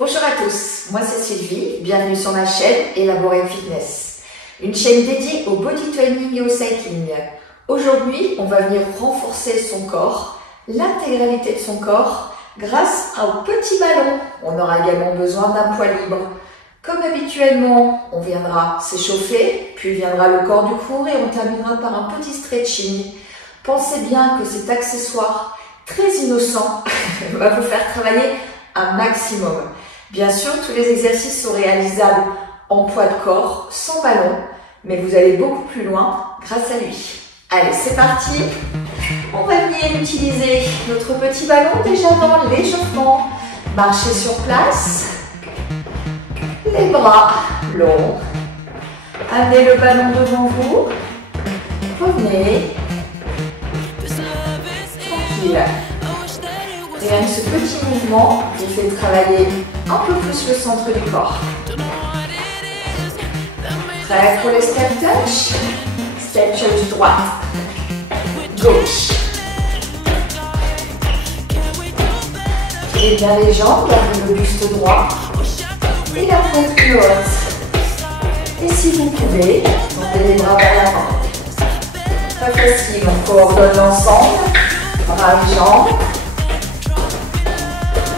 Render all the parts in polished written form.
Bonjour à tous, moi c'est Sylvie, bienvenue sur ma chaîne Elaborate Fitness, une chaîne dédiée au body training et au cycling. Aujourd'hui, on va venir renforcer son corps, l'intégralité de son corps, grâce à un petit ballon. On aura également besoin d'un poids libre. Comme habituellement, on viendra s'échauffer, puis viendra le corps du cours et on terminera par un petit stretching. Pensez bien que cet accessoire très innocent va vous faire travailler un maximum. Bien sûr, tous les exercices sont réalisables en poids de corps, sans ballon, mais vous allez beaucoup plus loin grâce à lui. Allez, c'est parti. On va venir utiliser notre petit ballon déjà dans l'échauffement. Marchez sur place, les bras longs. Amenez le ballon devant vous. Revenez. Tranquille. Rien que ce petit mouvement qui fait travailler un peu plus le centre du corps. Prêt pour les step touch? Step touch droite, gauche. Pliez bien les jambes, gardez le buste droit et la poitrine haute. Et si vous pouvez, montez les bras vers l'avant. Pas facile, on coordonne l'ensemble, bras et jambes.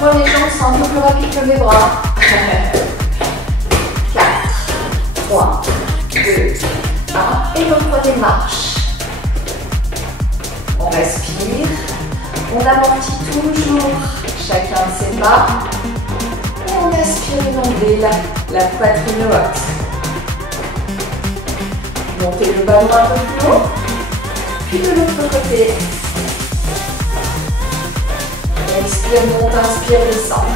Moi, les jambes sont un peu plus rapides que mes bras. 4, 3, 2, 1. Et reprenez marche. On respire. On amortit toujours chacun de ses pas. Et on aspire le nombril, la poitrine haute. Montez le ballon un peu plus haut. Puis de l'autre côté. Expire, monte, inspire, descend.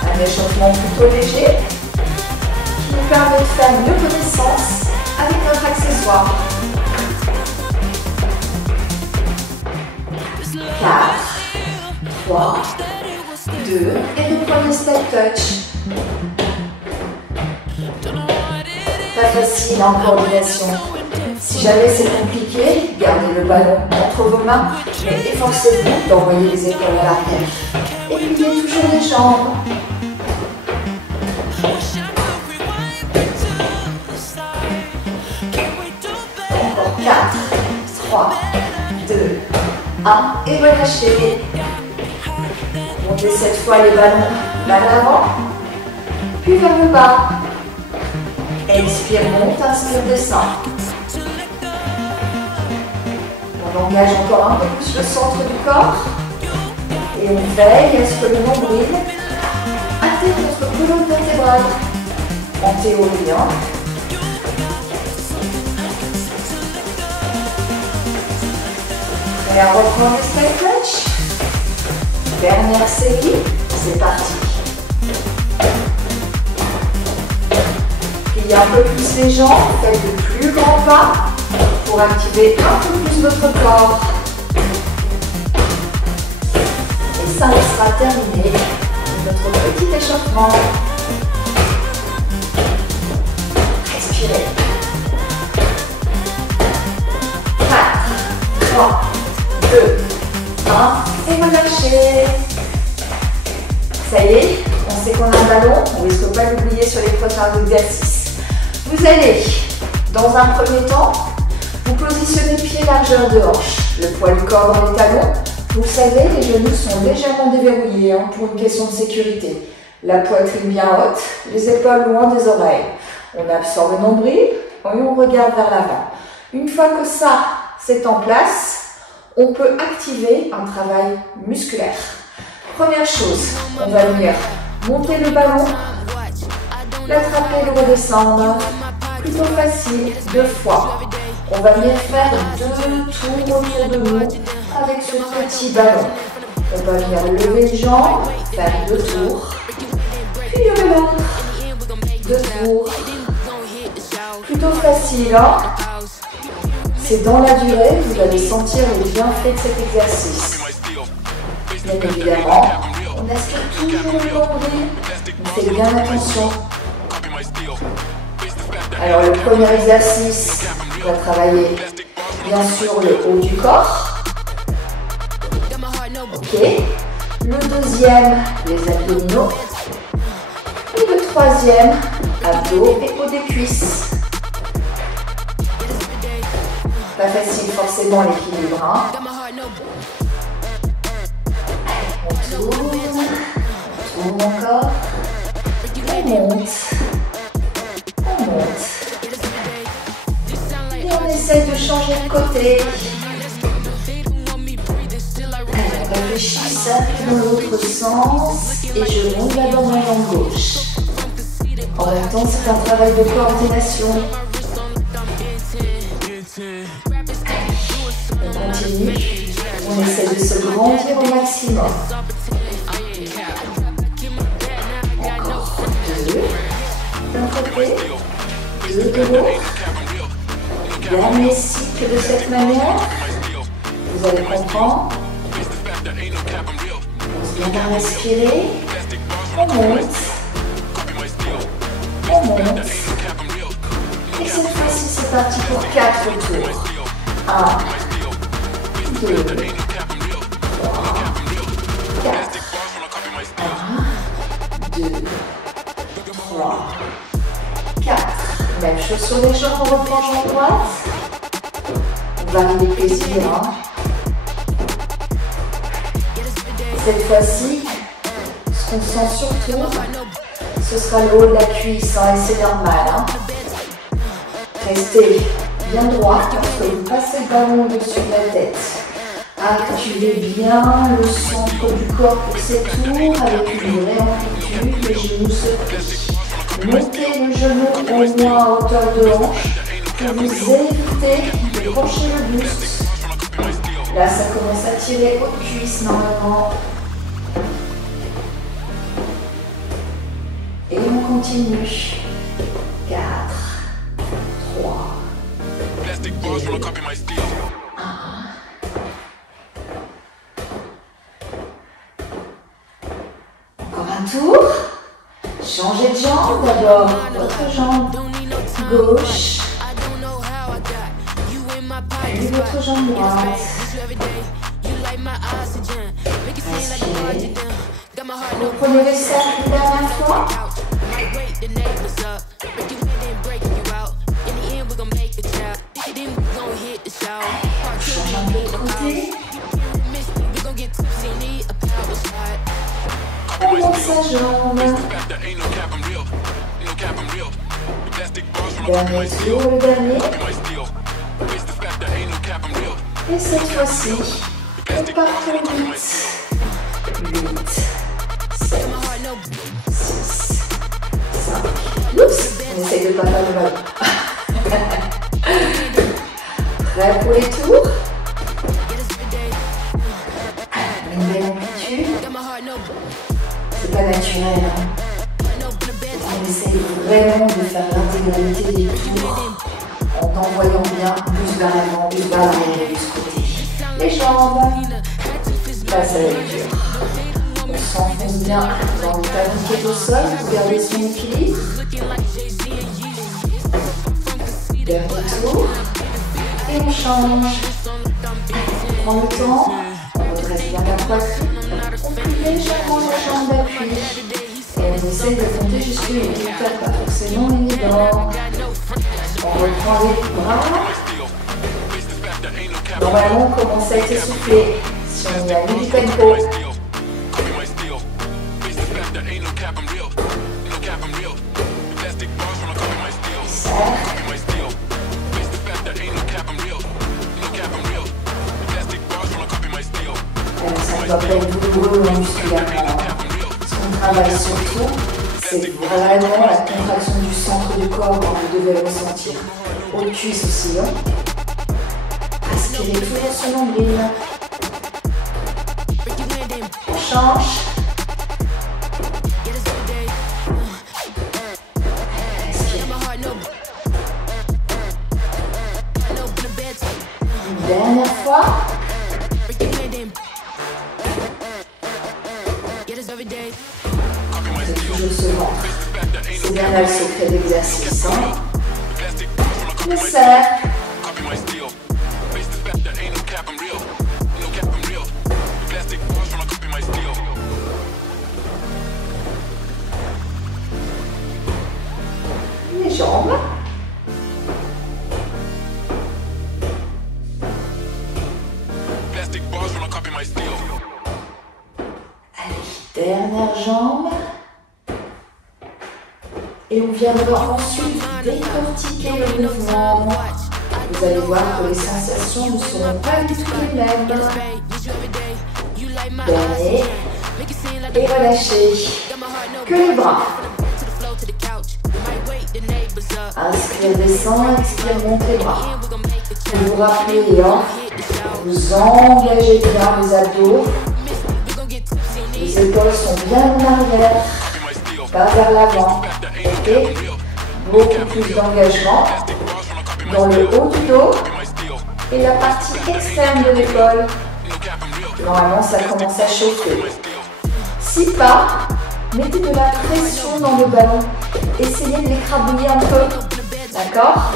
Un échauffement plutôt léger qui nous permet de faire mieux connaissance avec notre accessoire. 4, 3, 2 et reprenez step touch. Pas facile en coordination. Si jamais c'est compliqué, gardez le ballon entre vos mains, mais efforcez-vous d'envoyer les épaules à l'arrière. Et pliez toujours les jambes. Encore 4, 3, 2, 1 et relâchez. Montez cette fois les ballons vers l'avant, puis vers le bas. Expire, monte, inspire, descend. On engage encore un peu plus le centre du corps et on veille à ce que le nombril atteigne notre colonne vertébrale en théorie. Prêt à reprendre le step touch? Dernière série, c'est parti. Pliez un peu plus les jambes, faites de plus grands pas pour activer un peu plus votre corps. Et ça sera terminé notre petit échauffement. Respirez. 4, 3, 2, 1 et relâchez. Ça y est, on sait qu'on a un ballon, on ne risque pas d'oublier sur les prochains exercices. Vous allez, dans un premier temps, vous positionnez pied largeur de hanche, le poids du corps dans les talons. Vous le savez, les genoux sont légèrement déverrouillés pour une question de sécurité. La poitrine bien haute, les épaules loin des oreilles. On absorbe le nombril et on regarde vers l'avant. Une fois que ça, c'est en place, on peut activer un travail musculaire. Première chose, on va venir monter le ballon, l'attraper, le redescendre. Plutôt facile, 2 fois. On va venir faire 2 tours autour de nous avec ce petit ballon. On va venir lever une jambe, faire 2 tours, puis lever l'autre, 2 tours. Plutôt facile, C'est dans la durée, vous allez sentir les bienfaits de cet exercice. Bien évidemment, on aspire toujours le nombril, on fait bien attention. Alors le premier exercice, on va travailler bien sûr le haut du corps. Ok. Le deuxième, les abdominaux. Et le troisième, abdos et haut des cuisses. Pas facile forcément l'équilibre. Hein. On tourne encore. On monte. On monte. Et on essaie de changer de côté. Alors, réfléchis ça dans l'autre sens et je monte là dans ma jambe gauche. En même temps, c'est un travail de coordination. On continue. On essaie de se grandir au maximum. Encore 2. D'un côté, 2 de l'autre. Dernier cycle de cette manière. Vous allez comprendre. On vient respirer. On monte. On monte. Et cette fois-ci, c'est parti pour 4 tours. 1, 2, 3, 4. 1, 2, 3, 4. Même chose sur les jambes, on reprend jambe droite. On varie les plaisirs. Hein. Cette fois-ci, ce qu'on sent surtout, ce sera le haut de la cuisse, hein, et c'est normal. Hein. Restez bien droit, lorsque vous passez le ballon au-dessus de la tête. Activez bien le centre du corps pour ces tours avec une vraie amplitude, les genoux se plient. Montez le genou au moins à hauteur de hanche pour vous éviter de pencher le buste. Là, ça commence à tirer haute cuisse normalement. Et on continue. 4, 3, 2, 1. Encore un tour. Changez de jambe d'abord. Votre jambe gauche. Puis votre jambe droite. Respirez. Vous prenez le cercle une dernière fois. Change un peu de côté. On monte sa jambe. Dernier tour, le dernier. Et cette fois-ci, on part pour 8. 8, 7, 6, 5. Oups, on essaye de ne pas faire le ballon. Prêt pour les tours? Une belle amplitude. C'est pas naturel. Hein. On essaye vraiment de faire l'intégralité des tours en envoyant bien plus vers l'avant, plus vers l'arrière, de ce côté. Les jambes passent à la lecture. On s'enfonce bien dans le talon qui est au sol pour garder son équilibre. Dernier tour. Et on change. On prend le temps. On redresse bien la poitrine. On plie légèrement la jambe d'appui. Et on essaye de monter jusqu'au résultat, pas forcément évident. On reprend les bras. Normalement, on commence à s'essouffler si on y a mis du tempo. Ça doit pas être douloureux musculairement. Ce qu'on travaille surtout, c'est vraiment la contraction du centre du corps quand vous devez le ressentir. Haute cuisse aussi. Hein. Aspirez toujours sur nombril. On change. Une dernière fois. C'est toujours ce ventre. C'est bien là le secret d'exercice. Hein. Le cercle. jambes. Allez, dernière jambe. Et on viendra ensuite décortiquer le mouvement. Vous allez voir que les sensations ne seront pas du tout les mêmes. Dernier. Et relâchez. Que les bras. Inspire, descend, expire, monte les bras. Vous vous rappelez, hein, vous engagez bien les abdos. Les épaules sont bien en arrière, pas vers l'avant. Ok? Beaucoup plus d'engagement dans le haut du dos et la partie externe de l'épaule. Normalement, ça commence à chauffer. Si pas, mettez de la pression dans le ballon. Essayez de l'écrabouiller un peu. D'accord?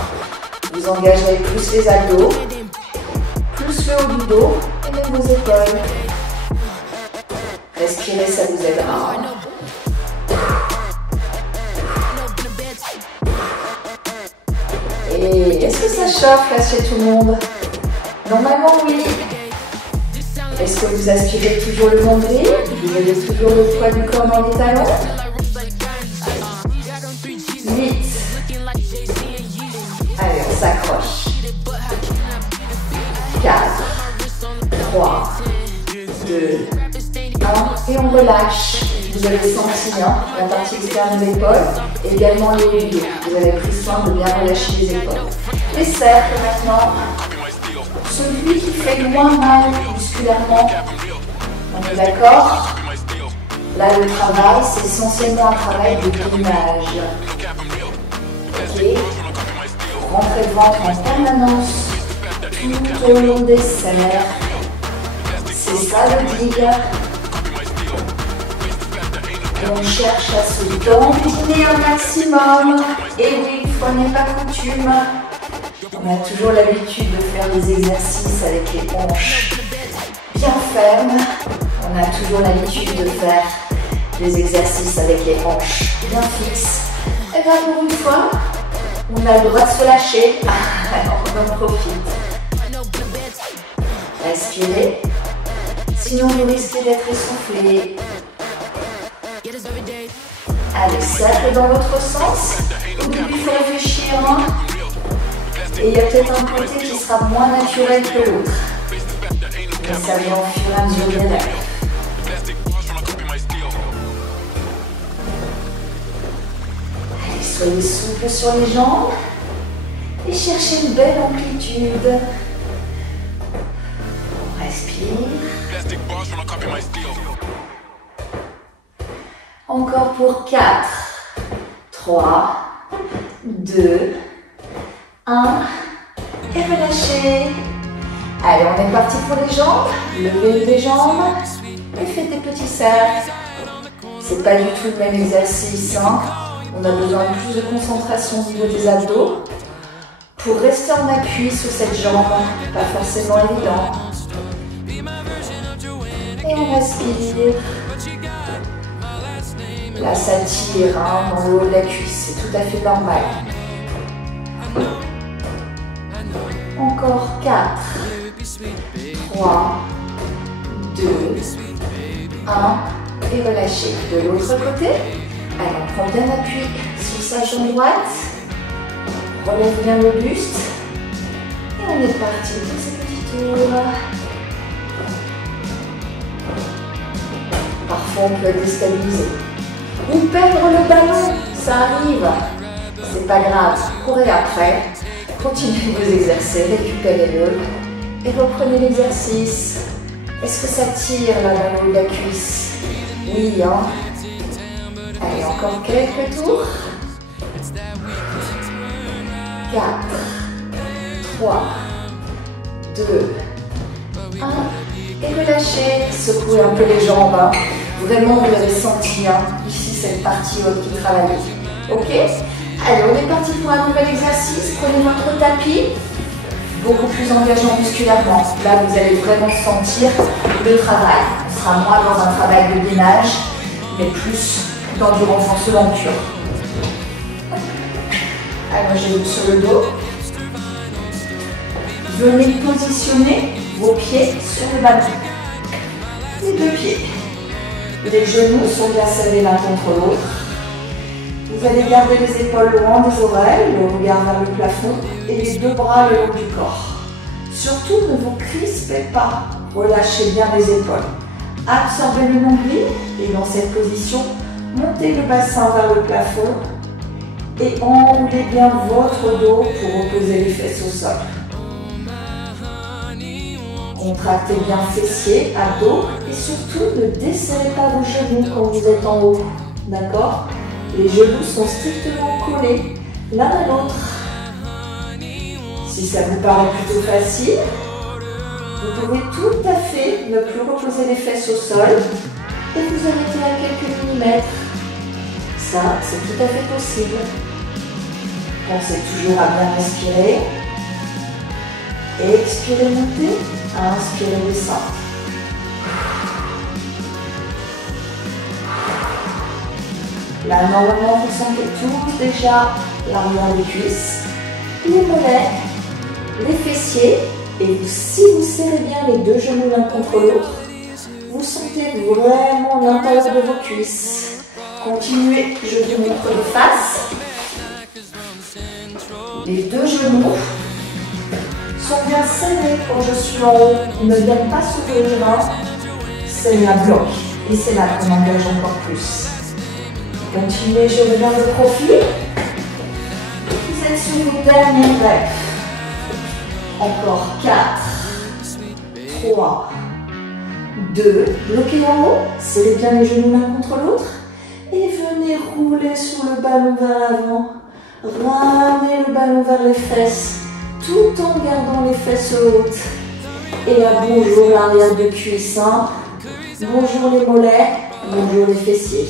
Vous engagerez plus les abdos, plus le haut du dos et même vos épaules. Respirez, ça vous aidera. Et est-ce que ça chauffe là chez tout le monde? Normalement oui. Est-ce que vous aspirez toujours le nombril? Vous avez toujours le poids du corps dans les talons? 8. Allez, on s'accroche. 4, 3, 2, 1 et on relâche. Vous avez senti hein, la partie externe de l'épaule, également les hauts du dos. Vous avez pris soin de bien relâcher les épaules. Les cercles maintenant. Celui qui fait le moins mal musculairement. On est d'accord? Là, le travail, c'est essentiellement un travail de gainage. Ok? Rentrez le ventre en permanence tout au long des serres. C'est ça le dig. Et on cherche à se dandiner un maximum. Et oui, une fois n'est pas coutume. On a toujours l'habitude de faire des exercices avec les hanches bien fermes. On a toujours l'habitude de faire des exercices avec les hanches bien fixes. Et bien pour une fois, on a le droit de se lâcher. Alors on en profite. Respirez. Sinon vous risquez d'être essoufflé. Allez, cercle dans l'autre sens. Au début, il faut réfléchir. Hein. Et il y a peut-être un côté qui sera moins naturel que l'autre. Mais ça vient au fur et à mesure des règles. Allez, soyez souple sur les jambes. Et cherchez une belle amplitude. On respire. Encore pour 4, 3, 2, 1. Et relâchez. Allez, on est parti pour les jambes. Levez les jambes et faites des petits cercles. C'est pas du tout le même exercice. Hein. On a besoin de plus de concentration au niveau des abdos. Pour rester en appui sur cette jambe, pas forcément évident. Et on respire. Là, ça tire hein, dans le haut de la cuisse, c'est tout à fait normal. Encore 4, 3, 2, 1 et relâchez. De l'autre côté, allez, on prend bien appui sur sa jambe droite, relève bien le buste et on est parti pour ces petits tours. Parfois, on peut être déstabilisé. Ou perdre le ballon, ça arrive. C'est pas grave, courez après. Continuez de vous exercer, récupérez-le. Et reprenez l'exercice. Est-ce que ça tire là dans le haut de la cuisse? Oui, hein. Allez, encore quelques tours. 4, 3, 2, 1. Et relâchez. Secouez un peu les jambes. Hein. Vraiment, vous avez senti hein, ici cette partie haute qui travaille. Ok? Allez, on est parti pour un nouvel exercice. Prenez votre tapis. Beaucoup plus engageant musculairement. Là, vous allez vraiment sentir le travail. On sera moins dans un travail de gainage, mais plus dans du renforcement pur. Allongez-vous sur le dos. Venez positionner vos pieds sur le ballon. Les deux pieds. Les genoux sont bien serrés l'un contre l'autre. Vous allez garder les épaules loin des oreilles, le regard vers le plafond et les deux bras le long du corps. Surtout, ne vous crispez pas. Relâchez bien les épaules. Absorbez le nombril et dans cette position, montez le bassin vers le plafond et enroulez bien votre dos pour reposer les fesses au sol. Contractez bien fessiers, abdos et surtout ne desserrez pas vos genoux quand vous êtes en haut. D'accord? Les genoux sont strictement collés l'un à l'autre. Si ça vous paraît plutôt facile, vous pouvez tout à fait ne plus reposer les fesses au sol et vous arrêter à quelques millimètres. Ça, c'est tout à fait possible. Pensez toujours à bien respirer. Expirez, montez. Inspirez, descendre. Là, normalement, vous sentez tous déjà l'arrière des cuisses, les mollets, les fessiers. Et si vous serrez bien les deux genoux l'un contre l'autre, vous sentez vraiment l'intérieur de vos cuisses. Continuez, je vous montre de face. Les deux genoux sont bien serrés quand je suis en haut. Ils ne viennent pas s'ouvrir les mains. C'est la bloc. Et c'est là qu'on engage encore plus. Continuez, je regarde le profil. Vous êtes sur une dernière bref. Encore 4, 3, 2, bloquez en haut, serrez bien les genoux l'un contre l'autre et venez rouler sur le ballon vers l'avant. Ramenez le ballon vers les fesses tout en gardant les fesses hautes. Et là, bonjour l'arrière de cuisse, hein. Bonjour les mollets, bonjour les fessiers.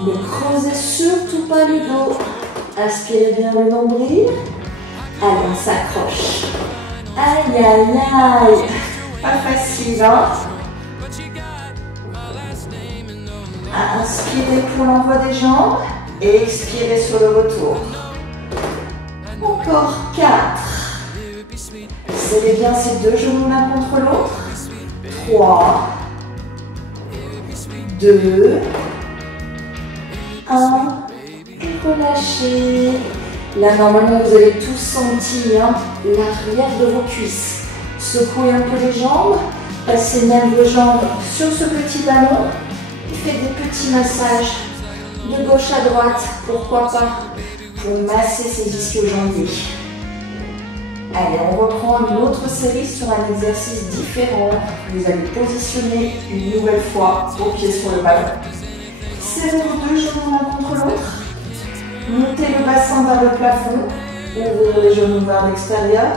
Ne creusez surtout pas le dos. Aspirez bien le nombril. Allez, on s'accroche. Aïe, aïe, aïe. Pas facile, hein? Inspirez pour l'envoi des jambes et expirez sur le retour. Encore 4. Serrez bien ces deux genoux l'un contre l'autre. 3, 2, 1. Et relâchez. Là, normalement, vous avez tous senti l'arrière de vos cuisses. Secouez un peu les jambes. Passez même vos jambes sur ce petit ballon. Et faites des petits massages de gauche à droite. Pourquoi pas? Pour masser ces ischio-jambiers. Allez, on reprend une autre série sur un exercice différent. Vous allez positionner une nouvelle fois vos pieds sur le ballon. Serrez vos deux genoux l'un contre l'autre. Montez le bassin vers le plafond, ouvrez les genoux vers l'extérieur,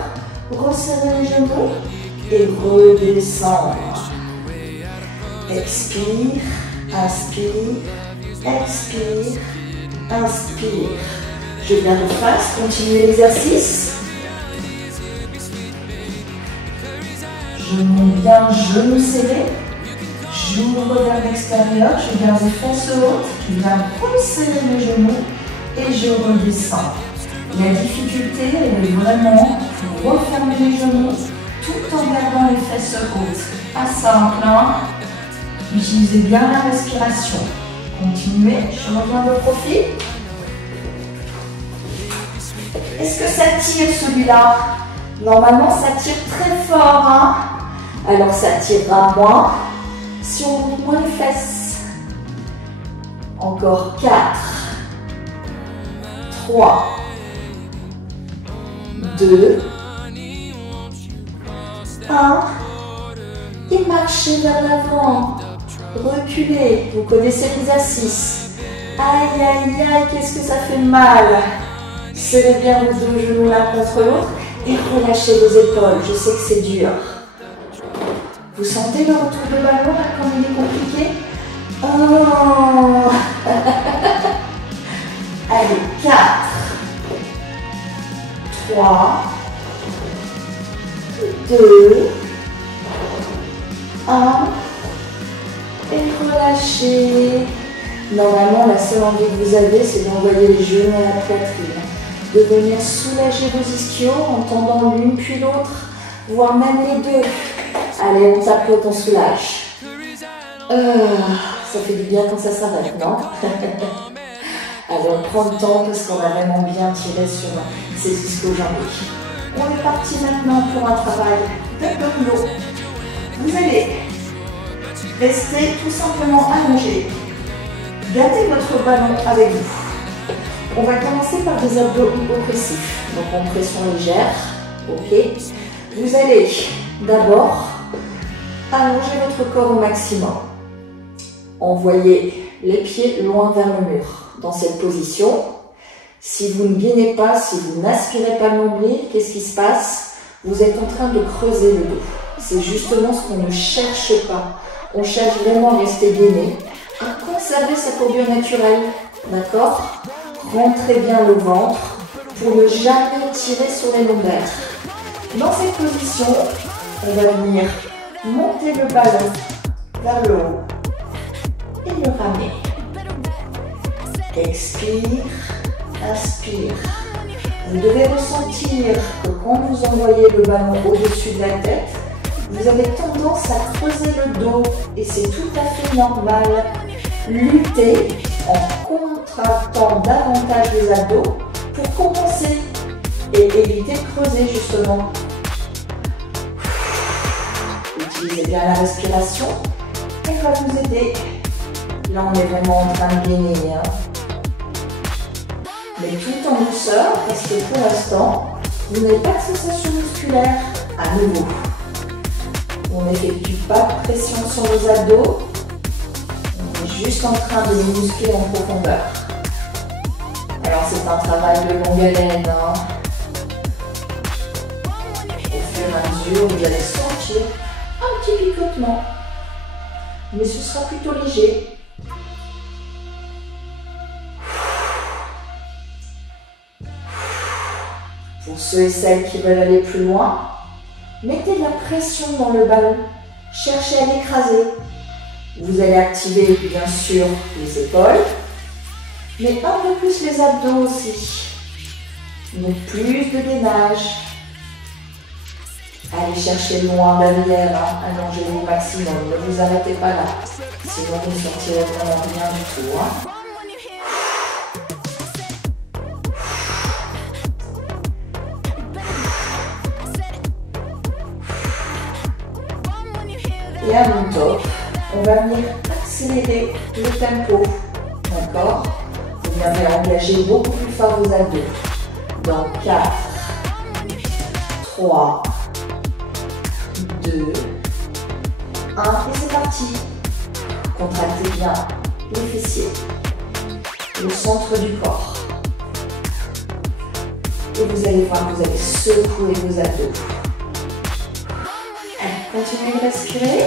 resserrez les genoux et redescendre. Expire, inspire, expire, inspire. Je viens de face, continuez l'exercice. Je monte bien, genoux serrés, j'ouvre vers l'extérieur, je garde les fesses hautes, je viens resserrer les genoux. Et je redescends. La difficulté, elle est vraiment pour refermer les genoux tout en gardant les fesses hautes. Pas simple, hein? Utilisez bien la respiration. Continuez, je reviens de profil. Est-ce que ça tire celui-là? Normalement, ça tire très fort, hein? Alors ça tirera moins si on monte moins les fesses. Encore 4. 3, 2, 1, et marchez vers l'avant, reculez, vous connaissez l'exercice. Aïe, aïe, aïe, qu'est-ce que ça fait mal. Serrez bien vos deux genoux l'un contre l'autre et relâchez vos épaules, je sais que c'est dur. Vous sentez le retour de ballon là, comme il est compliqué? Oh. Allez, 4, 3, 2, 1, et relâchez. Normalement, la seule envie que vous avez, c'est d'envoyer les genoux à la poitrine. de venir soulager vos ischios en tendant l'une puis l'autre, voire même les deux. Allez, on tapote, on soulage. Ça fait du bien quand ça s'arrête, non? Allez, on prend le temps parce qu'on a vraiment bien tiré sur ces ischio-jambiers. On est parti maintenant pour un travail d'abdominaux. Vous allez rester tout simplement allongé. Gardez votre ballon avec vous. On va commencer par des abdos hypopressifs. Donc en pression légère. Ok. Vous allez d'abord allonger votre corps au maximum. Envoyez les pieds loin vers le mur. Dans cette position, si vous ne gainez pas, si vous n'aspirez pas le nombril, qu'est-ce qui se passe? Vous êtes en train de creuser le dos. C'est justement ce qu'on ne cherche pas. On cherche vraiment à rester gainé, à conserver sa courbure naturelle. D'accord? Rentrez bien le ventre pour ne jamais tirer sur les lombaires. Dans cette position, on va venir monter le ballon vers le haut et le ramener. Expire, inspire. Vous devez ressentir que quand vous envoyez le ballon au-dessus de la tête, vous avez tendance à creuser le dos et c'est tout à fait normal. Luttez en contractant davantage les abdos pour compenser et éviter de creuser justement. Utilisez bien la respiration, elle va vous aider. Là, on est vraiment en train de gainer. Mais tout en douceur, parce que pour l'instant, vous n'avez pas de sensation musculaire à nouveau. On n'effectue pas de pression sur vos abdos. On est juste en train de les muscler en profondeur. Alors c'est un travail de longue haleine. Au fur et à mesure, vous allez sentir un petit picotement. Mais ce sera plutôt léger. Pour ceux et celles qui veulent aller plus loin, mettez de la pression dans le ballon. Cherchez à l'écraser. Vous allez activer bien sûr les épaules, mais un peu plus les abdos aussi. Donc plus de gainage. Allez chercher loin derrière, allongez-vous au maximum. Ne vous arrêtez pas là, sinon vous ne sortirez vraiment rien du tout. Et à mon top, on va venir accélérer le tempo. D'accord? Vous allez engager beaucoup plus fort vos abdos. Dans 4, 3, 2, 1, et c'est parti. Contractez bien les fessiers, le centre du corps. Et vous allez voir que vous allez secouer vos abdos. Continuez de respirer.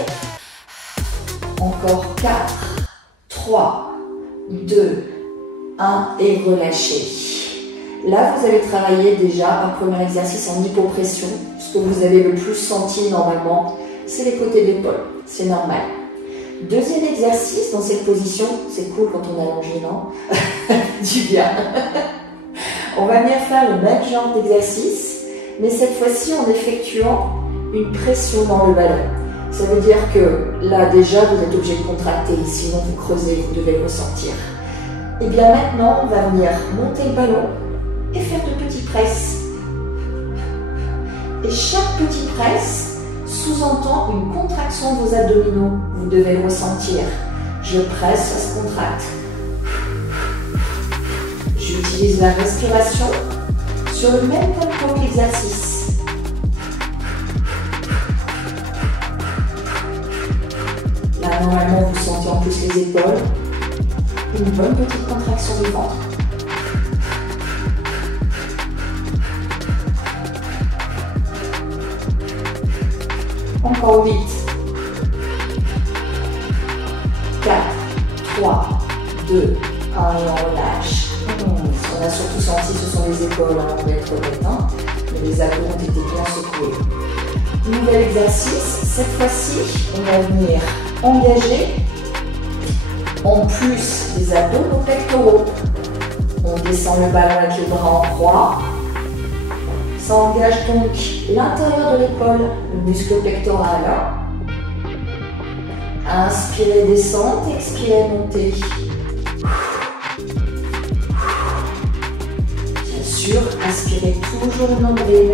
Encore 4, 3, 2, 1 et relâchez. Là, vous allez travailler déjà un premier exercice en hypopression. Ce que vous avez le plus senti normalement, c'est les côtés de l'épaule. C'est normal. Deuxième exercice dans cette position, c'est cool quand on est allongé, non? Du bien. On va venir faire le même genre d'exercice, mais cette fois-ci en effectuant une pression dans le ballon. Ça veut dire que là déjà vous êtes obligé de contracter, sinon vous creusez, vous devez ressortir. Et bien maintenant on va venir monter le ballon et faire de petits presses. Et chaque petit presse sous-entend une contraction de vos abdominaux. Vous devez ressentir. Je presse, ça se contracte. J'utilise la respiration sur le même tempo que l'exercice. Là, normalement, vous sentez en plus les épaules. Une bonne petite contraction du ventre. Encore 8. 4, 3, 2, 1 et on relâche. Ce qu'on a surtout senti, ce sont les épaules, on va être honnête, mais les abdos ont été bien secoués. Nouvel exercice, cette fois-ci, on va venir engager en plus des abdos nos pectoraux. On descend le ballon avec les bras en croix. Ça engage donc l'intérieur de l'épaule, le muscle pectoral. Inspirez, descente, expirez, montez. Bien sûr, inspirez toujours le nombril.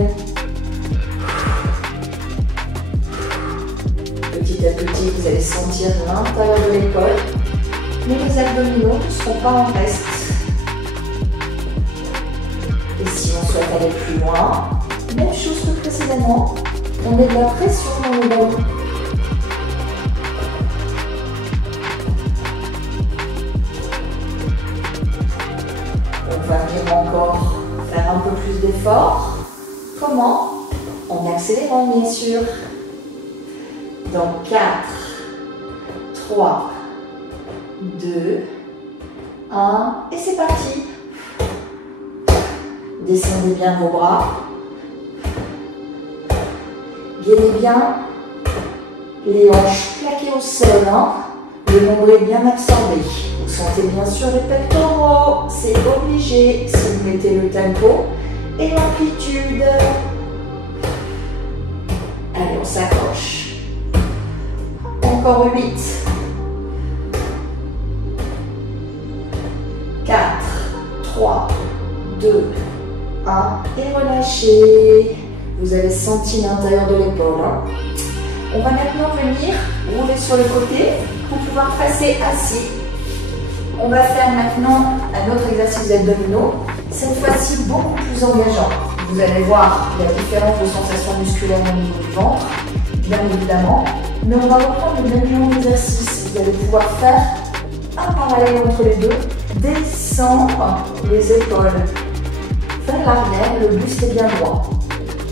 Petit à petit, vous allez sentir l'intérieur de l'épaule, mais les abdominaux ne seront pas en reste. Et si on souhaite aller plus loin, même chose que précédemment, on met de la pression dans le ballon. On va venir encore faire un peu plus d'effort. Comment? En accélérant, bien sûr. Dans 4, 3, 2, 1, et c'est parti. Descendez bien vos bras. Gainez bien les hanches plaquées au sol. Le nombril bien absorbé. Vous sentez bien sûr les pectoraux. C'est obligé si vous mettez le tempo et l'amplitude. Allez, on s'accroche. Encore 8. 4, 3, 2, 1 et relâchez. Vous avez senti l'intérieur de l'épaule. On va maintenant venir rouler sur le côté pour pouvoir passer assis. On va faire maintenant un autre exercice d'abdominaux, cette fois-ci beaucoup plus engageant. Vous allez voir la différence de sensations musculaires au niveau du ventre, bien évidemment, mais on va reprendre le même genre d'exercice. Vous allez pouvoir faire un parallèle entre les deux, descendre les épaules vers l'arrière, le buste est bien droit.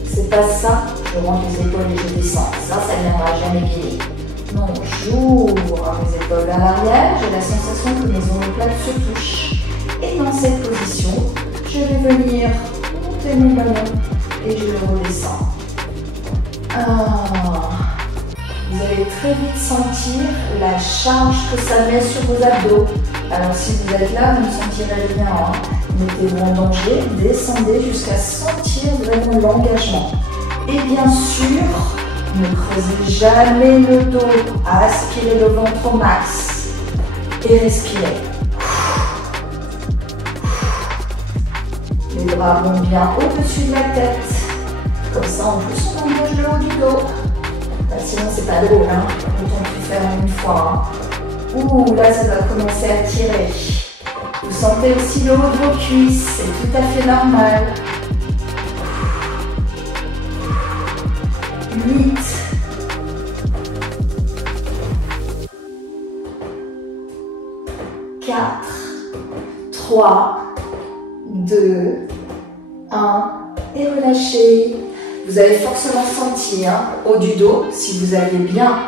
C'est pas ça, je monte les épaules et je descends. Ça ne viendra jamais guérir. Non, j'ouvre mes épaules vers l'arrière, j'ai la sensation que mes omoplates se touchent. Et dans cette position, je vais venir monter mon ballon et je le redescends. Vous allez très vite sentir la charge que ça met sur vos abdos. Alors si vous êtes là, vous me sentirez bien. Mettez-vous en danger, descendez jusqu'à sentir vraiment l'engagement. Et bien sûr, ne creusez jamais le dos, aspirez le ventre au max et respirez. Les bras vont bien au-dessus de la tête. Comme ça, en plus, on engage le haut du dos. Sinon, c'est pas drôle, autant plus faire en une fois. Ouh, là, ça va commencer à tirer. Vous sentez aussi le haut de vos cuisses, c'est tout à fait normal. 8. 4. 3. 2. 1. Et relâchez. Vous allez forcément sentir haut du dos, si vous avez bien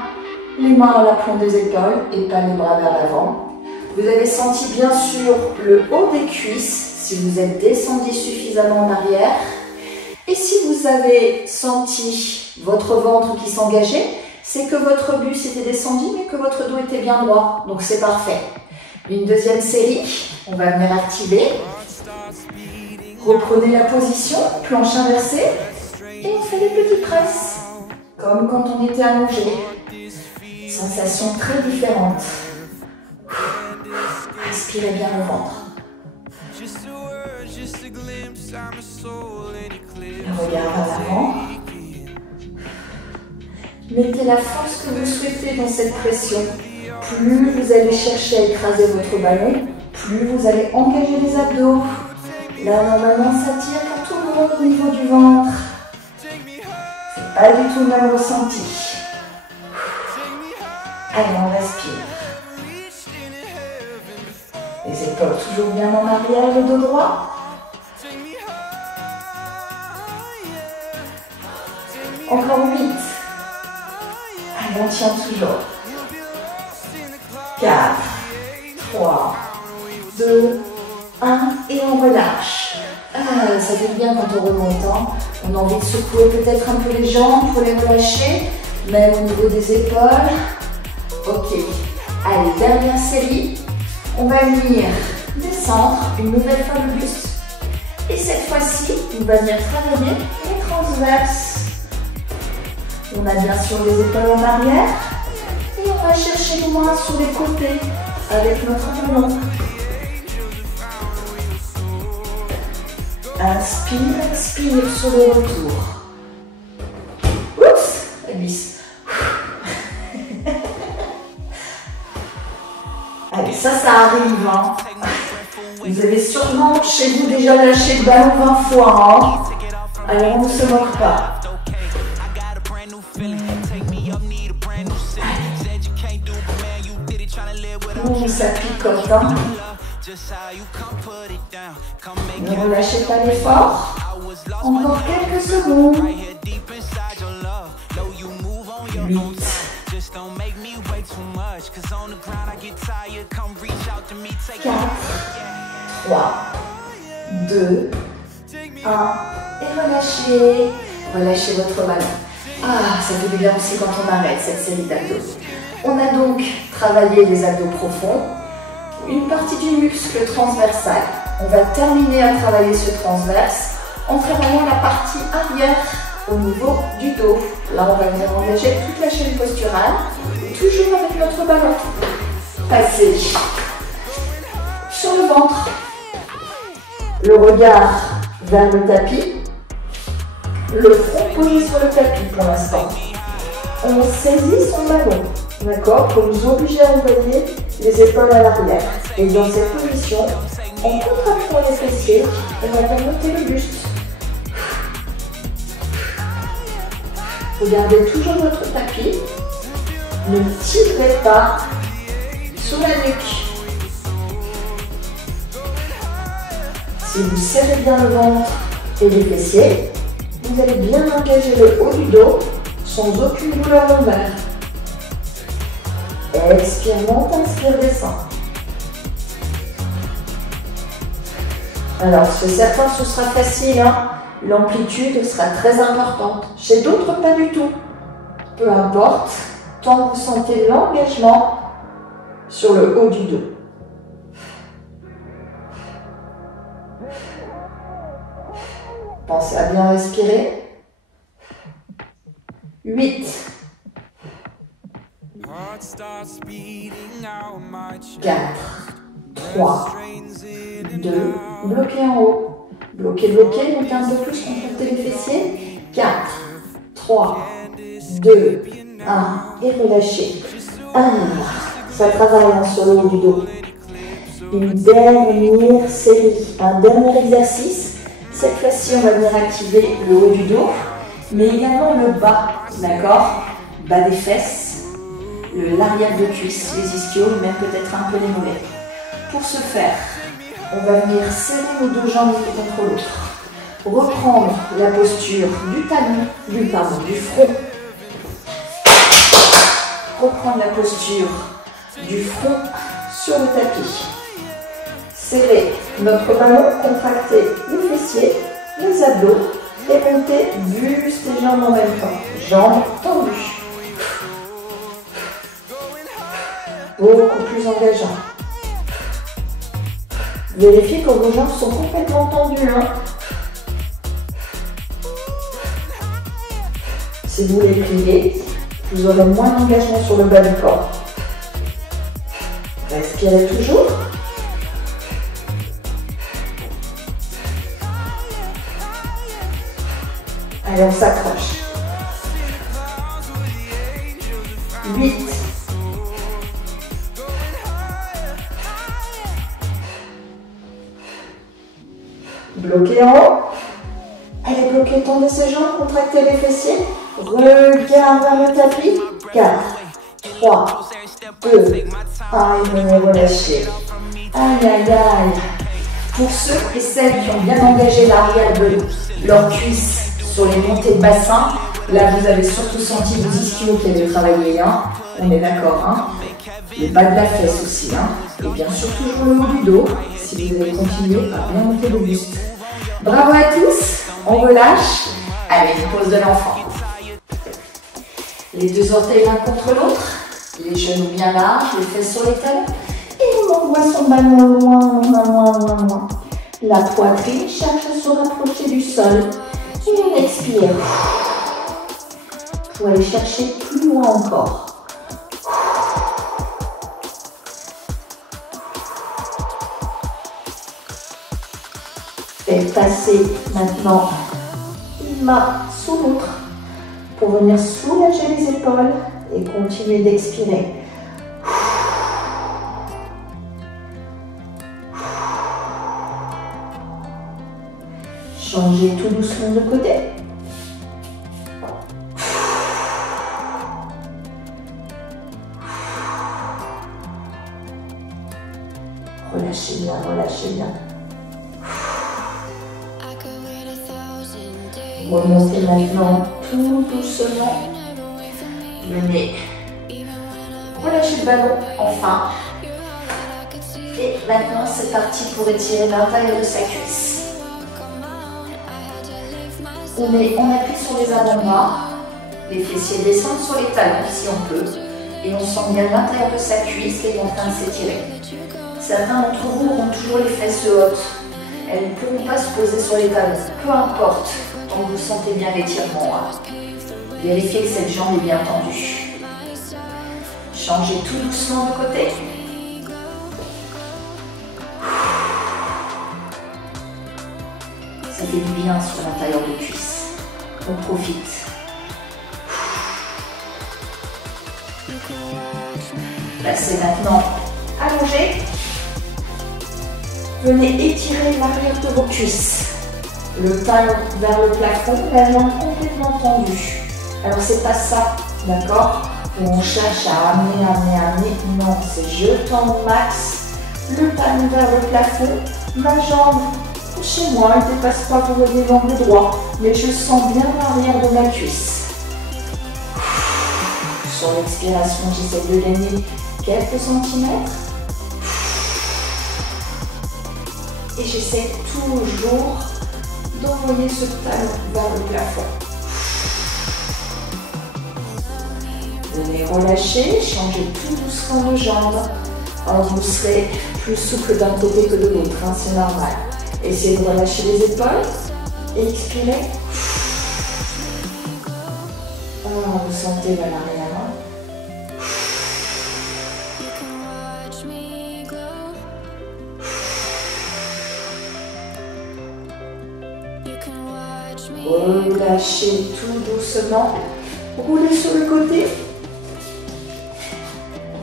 les mains à l'aplomb des épaules et pas les bras vers l'avant. Vous avez senti bien sûr le haut des cuisses, si vous êtes descendu suffisamment en arrière. Et si vous avez senti votre ventre qui s'engageait, c'est que votre buste était descendu, mais que votre dos était bien droit. Donc c'est parfait. Une deuxième série, on va venir activer. Reprenez la position, planche inversée. Et on fait des petites presses, comme quand on était allongé. Sensation très différente. Inspirez bien le ventre. Le regard vers l'avant. Mettez la force que vous souhaitez dans cette pression. Plus vous allez chercher à écraser votre ballon, plus vous allez engager les abdos. Là, normalement, ça tire pour tout le monde au niveau du ventre. Pas du tout mal ressenti. Allez, on respire. Les épaules toujours bien en arrière, le dos droit. Encore 8. Allez, on tient toujours. 4, 3, 2, 1 et on relâche. Ça fait bien quand on remonte. On a envie de secouer peut-être un peu les jambes pour les relâcher, même au niveau des épaules. Ok. Allez, dernière série. On va venir descendre. centre, une nouvelle fois le buste. Et cette fois-ci, on va venir travailler les transverses. On a bien sûr les épaules en arrière. Et on va chercher loin sur les côtés avec notre ballon. Inspire, expire sur le retour. Oups, la glisse. Allez, ça arrive. Hein. Vous avez sûrement chez vous déjà lâché le ballon 20 fois. Hein. Alors on ne se moque pas. On s'applique. Hein. Ne relâchez pas l'effort. Encore quelques secondes. 8. 4, 3, 2, 1. Et relâchez. Relâchez votre ballon. Ah, ça fait du bien aussi quand on arrête cette série d'abdos. On a donc travaillé les abdos profonds, une partie du muscle transversal. On va terminer à travailler ce transverse en travaillant la partie arrière au niveau du dos. Là, on va venir engager toute la chaîne posturale, toujours avec notre ballon. Passez sur le ventre, le regard vers le tapis, le front posé sur le tapis pour l'instant. On saisit son ballon, d'accord, pour nous obliger à envoyer les épaules à l'arrière. Et dans cette position, en contractant les fessiers, on va faire monter le buste. Regardez toujours votre tapis. Ne tirez pas sur la nuque. Si vous serrez bien le ventre et les fessiers, vous allez bien engager le haut du dos sans aucune douleur lombaire. Expire, monte, inspire, descend. Alors, chez certains, ce sera facile, hein. L'amplitude sera très importante. Chez d'autres, pas du tout. Peu importe, tant que vous sentez l'engagement sur le haut du dos. Pensez à bien respirer. 8. 4. 3. 2. Bloquez en haut. Bloquez, bloquez, montez un peu plus, contractez les fessiers. 4, 3, 2, 1 et relâchez. 1. Ça travaille sur le haut du dos. Une dernière série, un dernier exercice. Cette fois-ci, on va venir activer le haut du dos, mais également le bas, d'accord? Bas des fesses, l'arrière de cuisse, les ischios, et même peut-être un peu les mollets. Pour ce faire, on va venir serrer nos deux jambes l'une contre l'autre. Reprendre la posture du talon, du front. Reprendre la posture du front sur le tapis. Serrer notre ballon, contracter les fessiers, les abdos et monter buste et jambes en même temps. Jambes tendues. Beaucoup plus engageant. Vérifiez que vos jambes sont complètement tendues. Hein. Si vous les pliez, vous aurez moins d'engagement sur le bas du corps. Respirez toujours. Allez, on s'accroche. 8. 8. Bloquez en haut. Allez, bloquez, tendez ses jambes, contractez les fessiers. Regard vers le tapis. 4, 3, 2, 1 et venez relâcher. Aïe, aïe, aïe. Pour ceux et celles qui ont bien engagé l'arrière de leurs cuisses sur les montées de bassin, là vous avez surtout senti vos ischios qui avaient travaillé, hein. On est d'accord, hein. Le bas de la fesse aussi, hein. Et bien sûr toujours le haut du dos, si vous allez continuer à bien monter le buste. Bravo à tous, on relâche. Allez, une pause de l'enfant. Les deux orteils l'un contre l'autre, les genoux bien larges, les fesses sur les talons. Et on envoie son ballon loin, loin, loin, La poitrine cherche à se rapprocher du sol. Et on expire. Pour aller chercher plus loin encore. Faites passer maintenant une main sous l'autre pour venir soulager les épaules et continuer d'expirer. Changez tout doucement de côté. Relâchez bien, relâchez bien. Remontez maintenant tout doucement. Venez. Relâchez le ballon, enfin. Et maintenant, c'est parti pour étirer l'intérieur de sa cuisse. On appuie sur les avant-bras. Les fessiers descendent sur les talons si on peut. Et on sent bien l'intérieur de sa cuisse qui est en train de s'étirer. Certains d'entre vous auront toujours les fesses hautes. Elles ne pourront pas se poser sur les talons. Peu importe, tant que vous sentez bien l'étirement. Vérifiez que cette jambe est bien tendue. Changez tout doucement de côté. Ça fait du bien sur l'intérieur de cuisse. On profite. Placez maintenant allongé. Venez étirer l'arrière de vos cuisses. Le talon vers le plafond, la jambe complètement tendue. Alors c'est pas ça, d'accord? Où on cherche à amener. Non, c'est je tends au max. Le talon vers le plafond, ma jambe chez moi, elle ne dépasse pas, vous voyez, l'angle droit, mais je sens bien l'arrière de ma cuisse. Sur l'expiration, j'essaie de gagner quelques centimètres. Et j'essaie toujours d'envoyer ce talon vers le plafond. Venez relâcher, changez tout doucement de jambe. Alors vous serez plus souple d'un côté que de l'autre, hein, c'est normal. Essayez de relâcher les épaules et expirez. Vous sentez vers l'arrière. Relâchez tout doucement. Roulez sur le côté.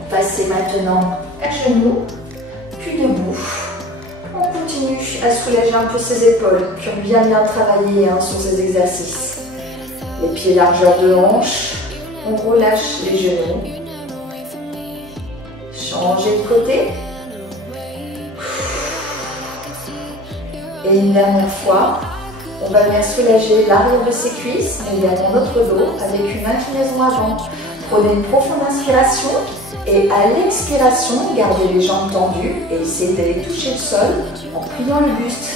Passez maintenant à genoux, puis debout. On continue à soulager un peu ses épaules qui ont bien travaillé sur ces exercices. Les pieds largeur de hanche, on relâche les genoux. Changez de côté. Et une dernière fois, on va bien soulager l'arrière de ses cuisses, mais également notre dos avec une inclinaison avant. Prenez une profonde inspiration et à l'expiration, gardez les jambes tendues et essayez d'aller toucher le sol en pliant le buste.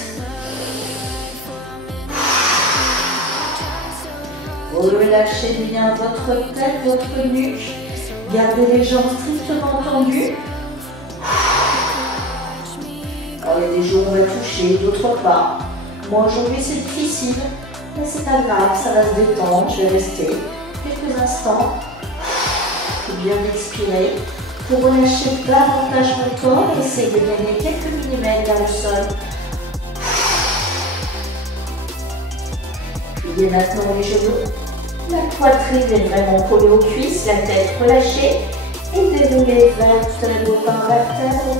Relâchez bien votre tête, votre nuque. Gardez les jambes strictement tendues. Alors, il y a des jours où on va toucher, d'autres pas. Moi aujourd'hui c'est difficile, mais c'est pas grave, ça va se détendre. Je vais rester quelques instants. Bien expirer pour relâcher davantage mon corps et essayer de gagner quelques millimètres vers le sol. Pliez maintenant les genoux. La poitrine est vraiment collée aux cuisses, la tête relâchée et déroulez vertèbre par vertèbre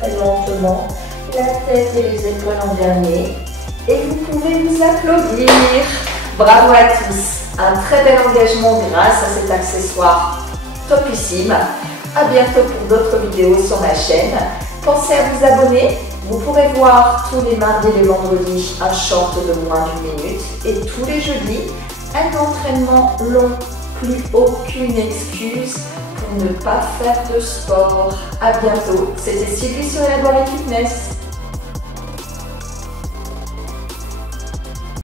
très lentement. La tête et les épaules en dernier. Et vous pouvez vous applaudir. Bravo à tous. Un très bel engagement grâce à cet accessoire topissime. À bientôt pour d'autres vidéos sur ma chaîne. Pensez à vous abonner. Vous pourrez voir tous les mardis et les vendredis un short de moins d'1 minute. Et tous les jeudis, un entraînement long. Plus aucune excuse pour ne pas faire de sport. À bientôt. C'était Sylvie sur Elaboré Fitness.